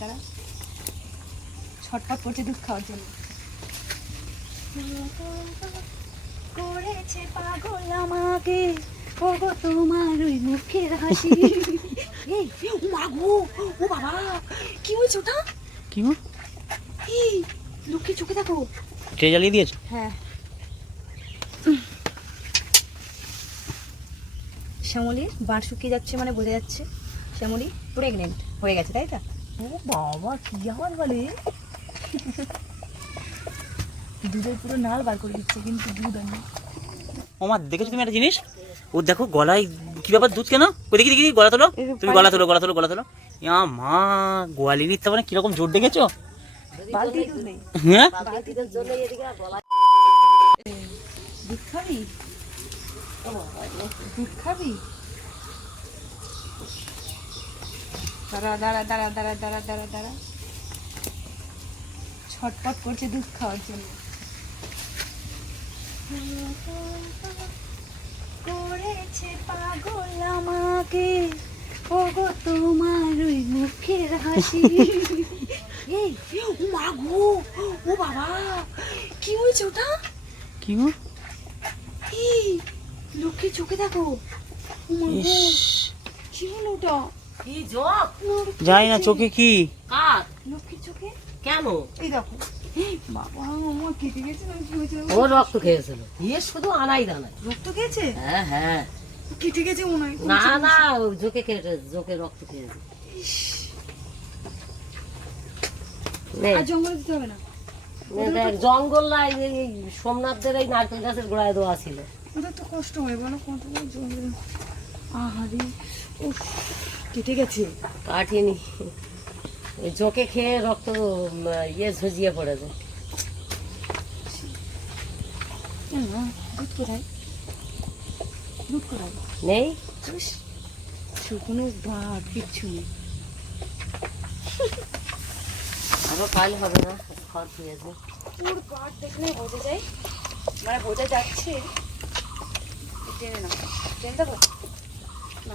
দাঁড়া ছটফট করছে দুধ খাওয়ার জন্য। করেছে পাগল আমাকে। ওগো তোমার ওই মুখের হাসি। এই ও মা গো ও বাবা কি হয়েছে ওটা? কি গো? এই লক্ষ্মী চোখে দেখো। ট্রে জ্বালিয়ে দিয়েছ? হ্যাঁ। শ্যামলির বাঁট শুকিয়ে যাচ্ছে মানে বোঝা যাচ্ছে। শ্যামলি প্রেগনেন্ট হয়ে গেছে তাই তো? ও বাবা কি বলে? দুধের পুরো নাল বার করে দিচ্ছে কিন্তু দুধ আনি আমার দেখেছ তুমি একটা জিনিস? ও দেখো গলায় কি ব্যাপার দুধ কেন? ওই দেখি দেখি গলা তোলো। তুমি গলা তোলো গলা তোলো গলা তোলো। ইয়া মা গোয়ালি নিতে মানে কীরকম জোর দেখেছ? বালতি দুধ নেই। হ্যাঁ? দুধ খাবি? দুধ খাবি? দাঁড়া দাঁড়া দাঁড়া দাঁড়া দাঁড়া দাঁড়া দাঁড়া। ছটপট করছে দুধ খাওয়ার জন্য। করেছে পাগল আমাকে। ওগো তোমার ওই মুখের হাসি। এই ও মা গো ও বাবা কি হয়েছে ওটা? কি গো? এই লক্ষ্মী চোখে দেখো। ও মা গো কি হলো ওটা? কি জব? জানি না চোখে কি? কার? লক্ষ্মীর চোখে? কেন এই দেখো। বাবা আমার কেটে গেছে না কি হয়েছে? ও রক্ত খেয়েছিল। এ শুধু আনাই দানাই। রক্ত খেয়েছে? হ্যাঁ হ্যাঁ। কেটে গেছে মনে হয় না না জোকে কেটে জোকে রক্ত খেয়েছে। আর জঙ্গলে দিতে হবে না। দেখ জঙ্গল না এই যে- সোমনাথদের এই নারকেল গাছের গোড়ায় দেওয়া ছিল। ওদের তো কষ্ট হয় বলো কত জঙ্গল। আহারে উফ। কেটে গেছে। কাটিনি। ওই জোকে খেয়ে রক্ত ইয়ে ঝুঁজিয়ে পড়েছে। নেই? শুকনো ভাত কিচ্ছু নেই। আরও কাল হবে না খড় খেয়েছে পুর গাঢ় দেখলে বোঝা যায়। মানে বোঝা যাচ্ছে। টেনে না টেনে দেবো না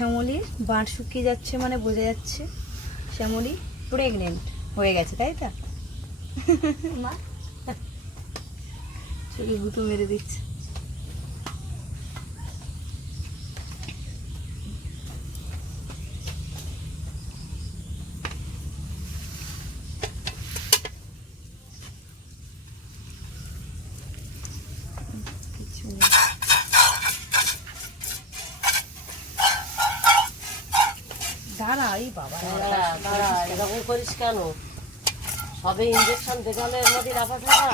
শ্যামলির বাঁট শুকিয়ে যাচ্ছে মানে বোঝা যাচ্ছে শ্যামলি প্রেগনেন্ট হয়ে গেছে তাই তো? মা? চোখে গুঁতো মেরে দিচ্ছে কিছু নেই দাঁড়া এই বাবা। দাঁড়া, দাঁড়া, এরকম করিস কেন? সবে ইঞ্জেকশন দেখালে এর মধ্যে রাখা থাকা।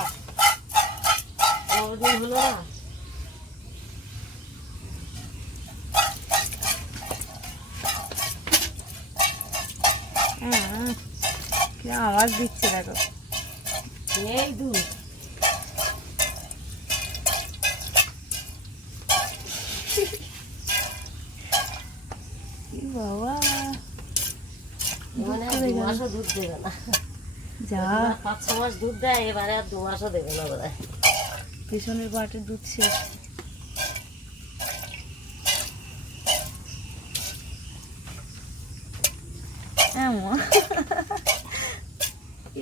কতদিন হলো না? হ্যাঁ আওয়াজ দিচ্ছে দেখো। এই দুধ বাবা। মাসও দুধ দেবে না। যা। পাঁচ ছ মাস দুধ দেয় এবারে আর দু মাসও দেবে না বোধ পেছনের বাটের দুধ শেষ।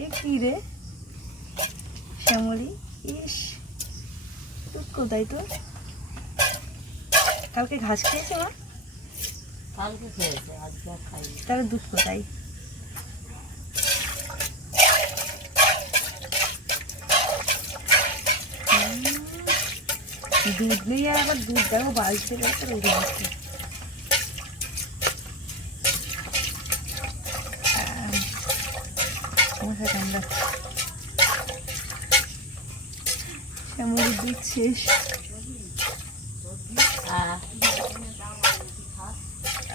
এ কি রে? শ্যামলি ইস দুধ কোথায় তো কালকে ঘাস খেয়েছে মা? কালকে খেয়েছে আজকে খাইনি। তাহলে দুধ কোথায়? দুধ নিয়ে আবার দুধ দেখো রেখে রেখে দিচ্ছে আহ, সমস্যা দুধ শেষ। হ্যাঁ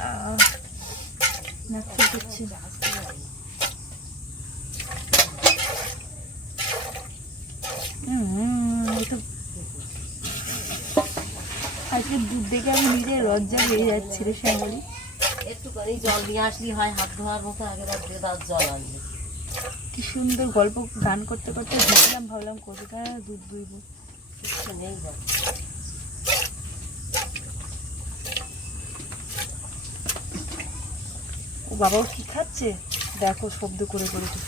আহ, নাক ফুল করছে আজকে দুধ দেখে আমি নিজে লজ্জা পেয়ে যাচ্ছি রে শ্যামলি। একটুখানি জল নিয়ে আসলি হয় হাত ধোয়ার মতো আগে রাত দিয়ে তার জল আনলি। কি সুন্দর গল্প গান করতে করতে ঢুকলাম ভাবলাম কতটা দুধ দুইব। কিচ্ছু নেই ও বাবাও কি খাচ্ছে? দেখো শব্দ করে করে তো।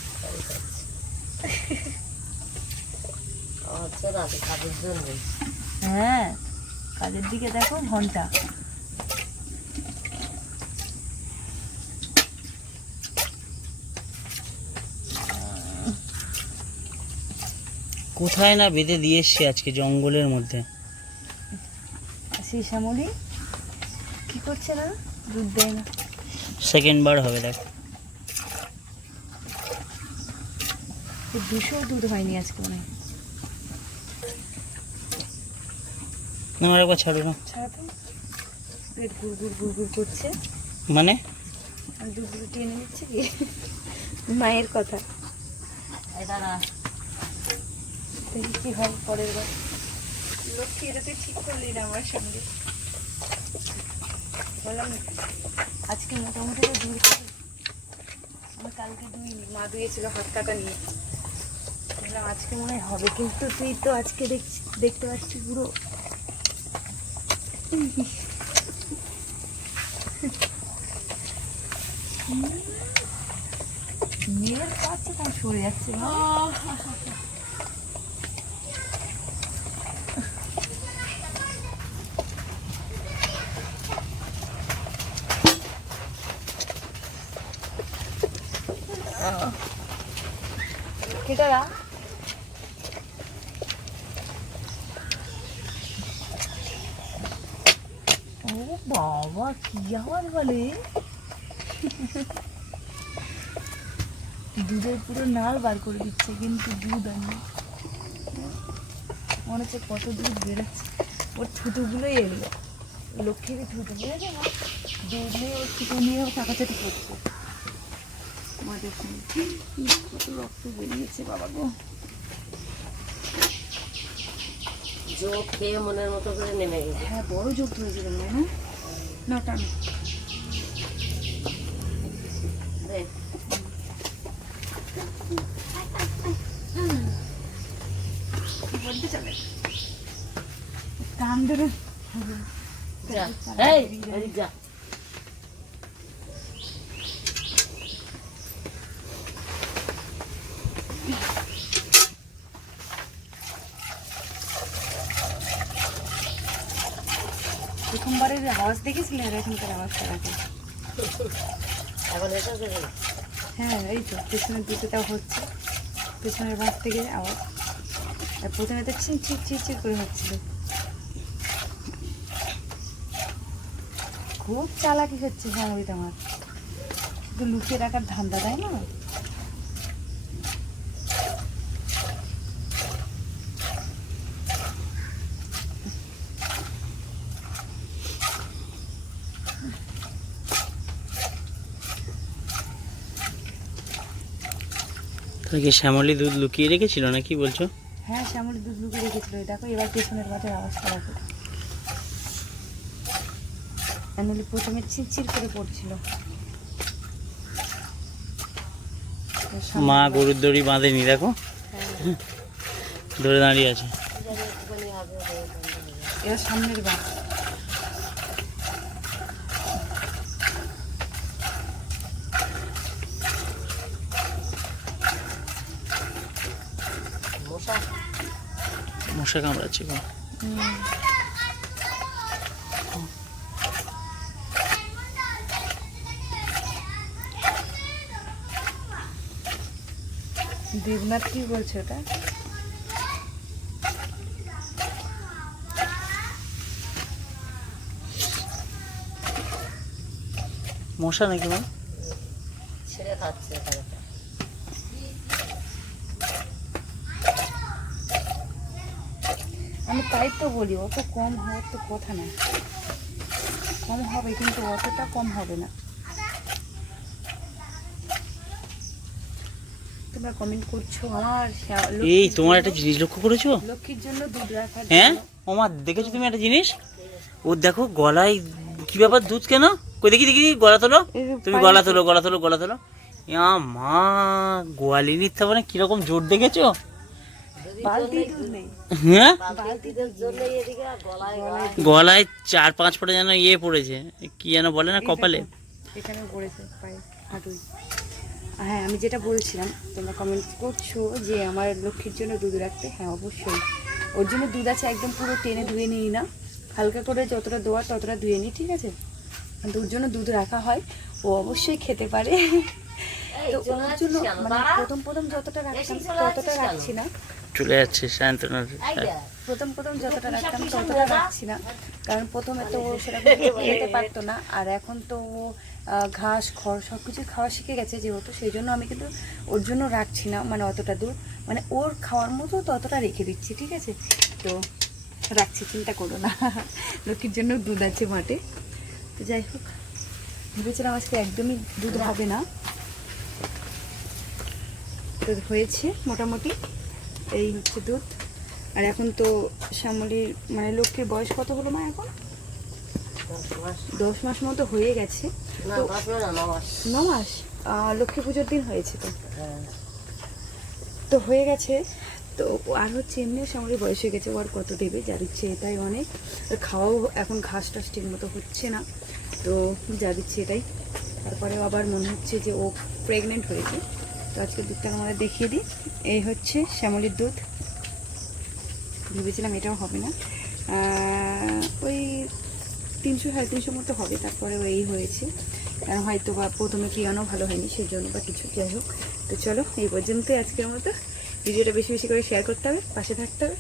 কাজের জন্য। হ্যাঁ কাজের দিকে দেখো ঘণ্টা। কোথায় না বেঁধে দিয়ে এসছি আজকে জঙ্গলের মধ্যে? সেই শ্যামলি কি করছে না? দুধ দেয় না। সেকেন্ড বার হবে দেখ। দুশো দুধ হয়নি আজকে মনে হয়। আমার একবার ছাড়ো না। তো। পেট গুড় গুড় গুড় গুড় করছে। মানে? আমি দুধগুলো টেনে নিচ্ছি। কি মায়ের কথা। দেখি কি হয় পরের বার। লক্ষ্মী এটা তুই ঠিক করলি না আমার সঙ্গে। বললাম আজকে মোটামুটি তো দূর আমার কালকে মা দুয়েছিল হাত কাটা নিয়ে। বললাম আজকে মনে হয় হবে। কিন্তু তুই তো আজকে দেখছি দেখতে পাচ্ছি পুরো। মেয়ের পাচ্ছে তার সরে যাচ্ছে না কেটারা ও বাবা কি আওয়াজ বলে? দুধের পুরো নাল বার করে দিচ্ছে কিন্তু দুধ আনি মনে হচ্ছে কত দুধ বেরোচ্ছে। ওর থুতুগুলোই এলো। লক্ষ্মীর থুতু বুঝেছে না দুধ নিয়ে ওর থুতু নিয়ে করছে। মা দেখুন কত রক্ত বেরিয়েছে বাবা গো। যোগ খেয়ে মনের মতো করে নেমে গেছে। হ্যাঁ বড় যোগ ধরেছিল মনে হয় না টানো টান ধরে যা এই যা। প্রথমবারের আওয়াজ দেখেছিলেন আর এখনকার আওয়াজটা দেবে হ্যাঁ এই তো পেছনের দিকেটাও হচ্ছে। পেছনের বাঁশ থেকে আওয়াজ। আর প্রথমে তো চিন চির চির চির করে হচ্ছিল। খুব চালাকি হচ্ছে শ্যামলিত আমার। শুধু লুকিয়ে রাখার ধান্দা তাই না? তাহলে কি শ্যামলি দুধ লুকিয়ে রেখেছিল না কি বলছো? হ্যাঁ শ্যামলি দুধ লুকিয়ে রেখেছিল। দেখো এবার পেছনের বাঁধের আওয়াজটা রাখো শ্যামলি প্রথমে চিরচির করে পড়ছিল। মা গরুর দড়ি বাঁধেনি দেখো। হ্যাঁ, ধরে দাঁড়িয়ে আছে। এবার সামনের বাঁধ মশা মশা কামড়াচ্ছে গো দেবনাথ কি বলছে ওটা? মশা নাকি মা? ছেড়ে খাচ্ছে এখানে আমি তাই তো বলি অত কম হওয়ার তো কথা না। কম হবে কিন্তু অতটা কম হবে না। তোমরা কমেন্ট করছ আমার এই তোমার একটা জিনিস লক্ষ্য করেছ? লক্ষ্মীর জন্য দুধ রাখার হ্যাঁ? ওমা দেখেছ তুমি একটা জিনিস? ওর দেখো গলায় কি ব্যাপার দুধ কেন? কই দেখি দেখি গলা তোলো। তুমি গলা তোলো গলা তোলো গলা তোলো। মা গোয়ালি নিতে মানে কীরকম জোর দেখেছ? হ্যাঁ? গলায় গলায় গলায় চার পাঁচ ফোঁটা যেন ইয়ে পড়েছে। কি যেন বলে না কপালে? এখানে পড়েছে পায়ে হাঁটুই। হ্যাঁ আমি যেটা বলছিলাম তোমরা কমেন্ট করছ যে আমার লক্ষ্মীর জন্য দুধ রাখতে। হ্যাঁ অবশ্যই। ওর জন্য দুধ আছে একদম পুরো টেনে ধুয়ে নিই না। হালকা করে যতটা দেওয়ার ততটা ধুয়ে নিই ঠিক আছে? কিন্তু ওর জন্য দুধ রাখা হয়। ও অবশ্যই খেতে পারে। ওর জন্য মানে প্রথম প্রথম যতটা রাখতাম চলে ততটা রাখছি না। চলে যাচ্ছে সায়ন্তনার প্রথম প্রথম যতটা রাখতাম ততটা রাখছি না। কারণ প্রথমে তো ও সেরকম খেতে পারতো না। আর এখন তো ও ঘাস খড় সব কিছু খাওয়া শিখে গেছে যেহেতু সেই জন্য আমি কিন্তু ওর জন্য রাখছি না মানে অতটা দূর। মানে ওর খাওয়ার মতো ততটা রেখে দিচ্ছি ঠিক আছে? তো রাখছি চিন্তা করো না। লক্ষ্মীর জন্য দুধ আছে মাঠে। তো যাই হোক ভেবেছিলাম আজকে একদমই দুধ হবে না। তো হয়েছে মোটামুটি এই হচ্ছে দুধ। আর এখন তো শ্যামলির মানে লক্ষ্মীর বয়স কত হলো মা এখন? দশ মাস। মতো হয়ে গেছে। না, মাস লক্ষ্মী পুজোর দিন হয়েছে তো? হ্যাঁ। তো হয়ে গেছে। তো আর হচ্ছে এমনিও শ্যামলির বয়স হয়ে গেছে ও আর কত দেবে যার ইচ্ছে এটাই অনেক। আর খাওয়াও এখন ঘাস টাস ঠিক মতো হচ্ছে না। তো যা দিচ্ছে এটাই। তারপরে আবার মনে হচ্ছে যে ও প্রেগনেন্ট হয়েছে। তো আজকে দুধটা আমাদের দেখিয়ে দিই। এই হচ্ছে শ্যামলির দুধ। ভেবেছিলাম এটাও হবে না। ওই তিনশো, সাড়ে তিনশোর মতো হবে, তারপরে এই হয়েছে। কারণ হয়তো বা প্রথমে কিয়ানো ভালো হয়নি সেই জন্য বা কিছু, যাই হোক। তো চলো, এই পর্যন্তই আজকের মতো। ভিডিওটা বেশি বেশি করে শেয়ার করতে হবে, পাশে থাকতে হবে।